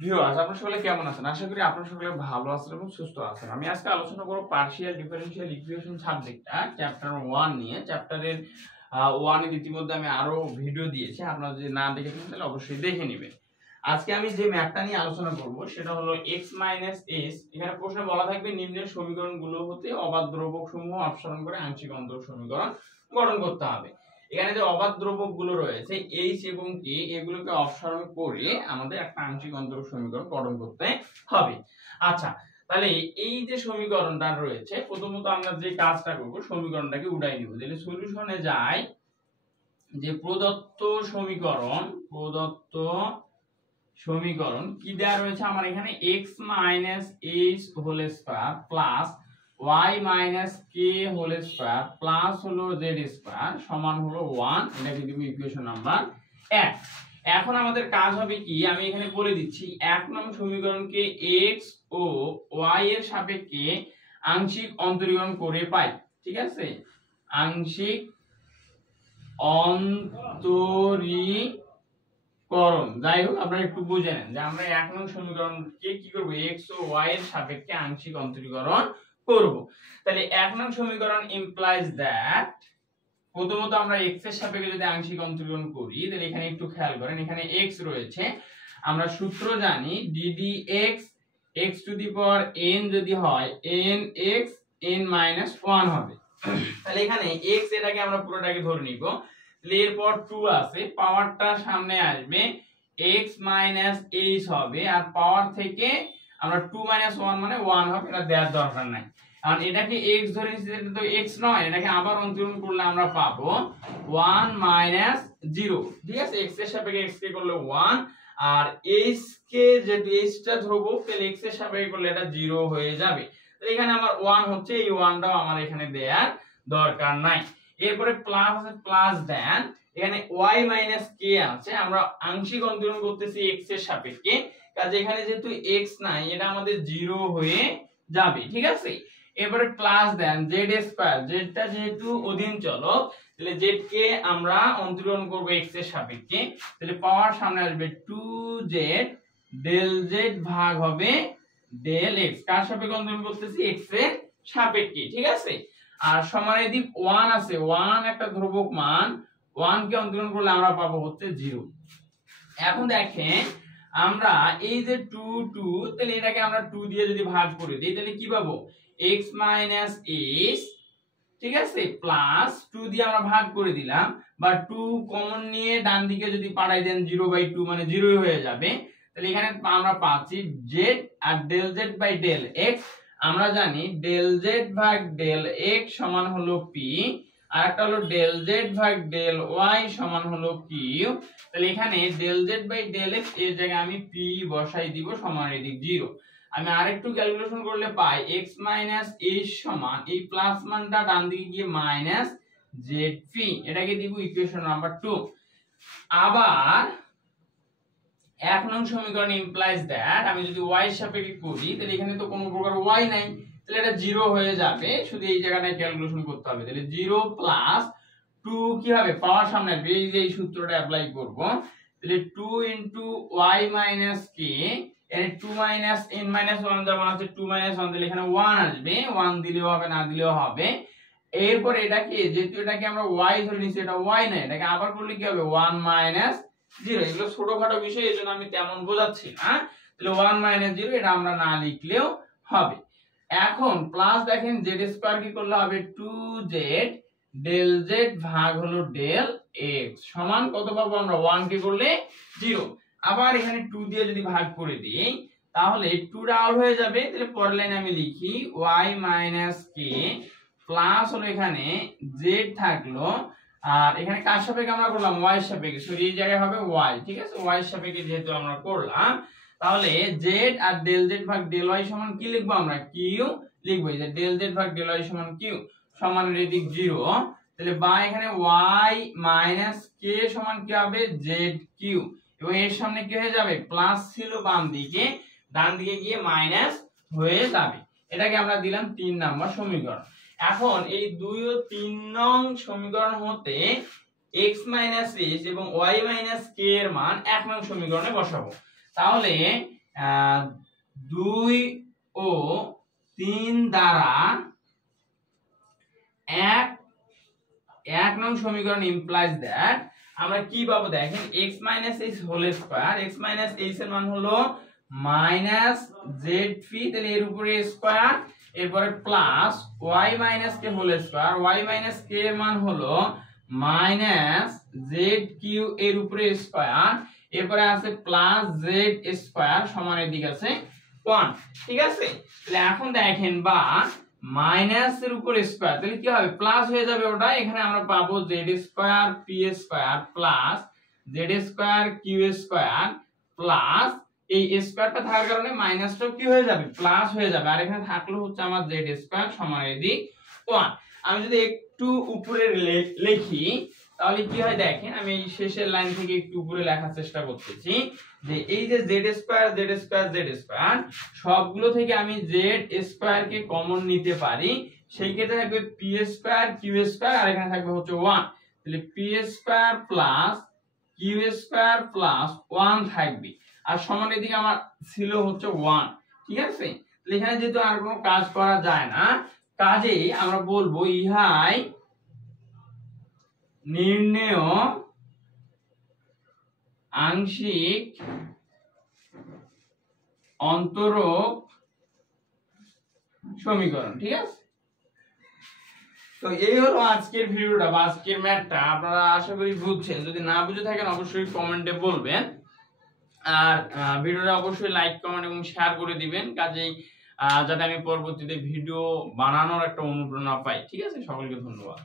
Viewers, আপনারা সকলে কেমন আছেন? আশা করি আপনারা সকলে ভালো আছেন এবং সুস্থ আছেন। আমি আজকে আলোচনা করব পার্শিয়াল ডিফারেনশিয়াল ইকুয়েশন সাবজেক্টটা চ্যাপ্টার 1 নিয়ে। চ্যাপ্টারের 1 এর ইতিমধ্যে আমি আরো ভিডিও দিয়েছি, আপনারা যদি না দেখে থাকেন তাহলে অবশ্যই দেখে নেবেন। আজকে আমি যে ম্যাথটা নিয়ে আলোচনা করব সেটা হলো x - s। এখানে প্রশ্নে বলা থাকবে নিম্নের সমীকরণগুলো হতে অবাধ দ্রবক সমূহ অপসারণ করে আংশিক অন্তরক সমীকরণ গঠন করতে হবে। এখানে যে অবাধ দ্রবক গুলো রয়েছে h এবং k, এগুলোকে অপসারণ করে আমাদের একটা আংশিক অন্তরক সমীকরণ গঠন করতে হবে। আচ্ছা, তাহলে এই যে সমীকরণটা রয়েছে, প্রথমত আমরা যে কাজটা করব সমীকরণটাকে উঠাই নিব। তাহলে সলিউশনে যাই, যে প্রদত্ত সমীকরণ কি দেয়া রয়েছে আমার এখানে, x - h whole square plus y - k whole square plus হলো z স্কয়ার সমান হলো 1। এটাকে দিব ইকুয়েশন নাম্বার 1। এখন আমাদের কাজ হবে কি, আমি এখানে বলে দিচ্ছি 1 নং সমীকরণকে x ও y এর সাপেক্ষে আংশিক অন্তরীকরণ করে পাই। ঠিক আছে, আংশিক অন্তরীকরণ, যাই হোক আপনারা একটু বুঝে নেন যে আমরা 1 নং সমীকরণকে কি করব, x ও y এর সাপেক্ষে আংশিক অন্তরীকরণ করব। তাহলে 1 নং সমীকরণ ইমপ্লাইজ দ্যাট, প্রথমত আমরা x এর সাপেক্ষে যদি আংশিক অন্তরীকরণ করি, তাহলে এখানে একটু খেয়াল করেন, এখানে x রয়েছে, আমরা সূত্র জানি ddx x to the power n যদি হয় nx n-1 হবে। তাহলে এখানে x, এটাকে আমরা পুরোটাকে ধরে নিব। এরপর 2 আছে, পাওয়ারটা সামনে আসবে, x - h হবে, আর পাওয়ার থেকে আমরা 2 - 1 মানে 1 হবে, এটা দেওয়ার দরকার নাই। কারণ এটাকে x ধরে নিচ্ছি, এটা তো x নয়, এটাকে আবার অন্তরীকরণ করলে আমরা পাবো 1 - 0। ঠিক আছে, x এর সাপেক্ষে x কে করলে 1, আর h কে যদি h টা ধরবো তাহলে x এর সাপেক্ষে করলে এটা 0 হয়ে যাবে। তাহলে এখানে আমার 1 হচ্ছে, এই 1টাও আমার এখানে দেওয়ার দরকার নাই। এরপরে প্লাস আছে, প্লাস দেন এখানে y - k আছে, আমরা আংশিক অন্তরীকরণ করতেছি x এর সাপেক্ষে, কাজে এখানে যেহেতু x নাই, এটা আমাদের 0 হয়ে যাবে। ঠিক আছে, এরপরে প্লাস দেন z স্কয়ার, z টা যেহেতু অধীন চলক, তাহলে z কে আমরা অন্তরীকরণ করব x এর সাপেক্ষে, তাহলে পাওয়ার সামনে আসবে 2z, ডেল z ভাগ হবে ডেল x, কার সাপেক্ষে অন্তরীকরণ করতেছি, x এর সাপেক্ষে। ঠিক আছে, আর সমানের দিক 1 আছে, 1 একটা ধ্রুবক মান, 1 কে অন্তরীকরণ করলে আমরা পাবো হচ্ছে 0। এখন দেখেন আমরা এই যে 2 তাহলে এটাকে আমরা 2 দিয়ে যদি ভাগ করে দেই, তাহলে কি পাবো, x - h, ঠিক আছে, প্লাস 2 দিয়ে আমরা ভাগ করে দিলাম, বা 2 কমন নিয়ে ডান দিকে যদি পাঠাই দেন 0/2 মানে 0ই হয়ে যাবে। তাহলে এখানে আমরা পাচ্ছি z, আর del z by del x, আমরা জানি ডেল z ভাগ ডেল x সমান হলো p, আর একটা হলো ডেল z ভাগ ডেল y সমান হলো q। তাহলে এখানে del z by del x এর জায়গায় আমি p বসাই দিব, সমান এদিক 0। আমি আরেকটু ক্যালকুলেশন করলে পাই x - h সমান এই প্লাস মানটা ডান দিকে গিয়ে মাইনাস zp, এটাকে দিব ইকুয়েশন নাম্বার 2। আবার 1 নং সমীকরণ ইমপ্লাইজ দ্যাট, আমি যদি y এর সাপেক্ষে করি, তাহলে এখানে তো কোনো প্রকার y নাই, তাহলে এটা 0 হয়ে যাবে, শুধু এই জায়গাটায় ক্যালকুলেশন করতে হবে। তাহলে 0 প্লাস 2 কি হবে, পাওয়ার সামনে আসবে, এই যে এই সূত্রটা অ্যাপ্লাই করব, তাহলে 2 y - k, এর 2 - n-1 যেমন আছে 2 - 1, তাহলে এখানে 1 আসবে, 1 দিলেও হবে না দিলেও হবে। এরপর এটাকে, যেহেতু এটাকে আমরা y ধরে নিয়েছি, এটা y না, এটাকে আবার করলে কি হবে 1 - 0। এগুলো ছোটখাটো বিষয়, এজন্য আমি তেমন বোঝাচ্ছি না। তাহলে 1 - 0 এটা আমরা না লিখলেও হবে। এখন প্লাস দেখেন z স্কয়ার কি করলে হবে 2z, ডেল z ভাগ হলো ডেল x সমান কত পাবো আমরা, 1 কে করলে 0। আবার এখানে 2 দিয়ে যদি ভাগ করে দিই, তাহলে 2 টা আউট হয়ে যাবে। তাহলে পরের লাইনে আমি লিখি y - k প্লাস হলো এখানে z থাকলো, আর এখানে কার সাপেক্ষে আমরা করলাম, y এর সাপেক্ষে, সরি এই জায়গায় হবে y। ঠিক আছে, y এর সাপেক্ষে যেহেতু আমরা করলাম, তাহলে z আর ডেল z ভাগ ডেল y সমান কি লিখবো আমরা, q লিখবো। এই যে ডেল z ভাগ ডেল y সমান q, সমান এদিক 0। তাহলে বা এখানে y - k সমান কি হবে, zq, এবং এর সামনে কি হয়ে যাবে, প্লাস ছিল বাম দিকে, ডান দিকে গিয়ে মাইনাস হয়ে যাবে। এটাকে আমরা দিলাম 3 নাম্বার সমীকরণ। এখন এই 2 ও 3 নং সমীকরণ হতে x - h এবং y - k এর মান 1 নং সমীকরণে বসাবো। তাহলে 2 ও 3 দ্বারা এক নং সমীকরণ ইমপ্লাইজ দ্যাট আমরা কি পাবো দেখেন x h whole square x h এর মান হলো -zp, তাহলে এর উপরে স্কয়ার, এরপরে plus y k whole square, y k এর মান হলো -zq এর উপরে স্কয়ার, এরপরে আছে প্লাস z স্কয়ার সমান এদিকে আছে 1। ঠিক আছে, তাহলে এখন দেখেন বা মাইনাস এর উপর স্কয়ার, তাহলে কি হবে প্লাস হয়ে যাবে ওটা, এখানে আমরা পাবো z square p square plus z square q square plus এই স্কয়ারটা থাকার কারণে মাইনাসটা কি হয়ে যাবে প্লাস হয়ে যাবে, আর এখানে থাকলো হচ্ছে আমার z স্কয়ার সমান এদিক 1। আমি যদি একটু উপরে লিখি তাহলে কি হয় দেখেন, আমি এই শেষের লাইন থেকে একটু উপরে লেখার চেষ্টা করতেছি যে এই যে z স্কয়ার সবগুলো থেকে আমি z স্কয়ার কে কমন নিতে পারি, সেই ক্ষেত্রে থাকবে p স্কয়ার q স্কয়ার আর এখানে থাকবে হচ্ছে 1, তাহলে p square plus q square plus 1 থাকবে, আর সমান এদিকে আমার ছিল হচ্ছে 1। ঠিক আছে, তাহলে এখানে যেহেতু আর কোনো কাজ করা যায় না, কাজেই আমরা বলবো ইহাই নির্ণেয় আংশিক অন্তরক সমীকরণ। ঠিক আছে, তো এই হলো আজকের ভিডিওটা বা আজকের ম্যাথটা, আপনারা আশা করি বুঝছেন, যদি না বুঝে থাকেন অবশ্যই কমেন্টে বলবেন, আর ভিডিওটা অবশ্যই লাইক কমেন্ট এবং শেয়ার করে দিবেন, কাজেই যাতে আমি পরবর্তীতে ভিডিও বানানোর একটা অনুপ্রেরণা পাই। ঠিক আছে, সকলকে ধন্যবাদ।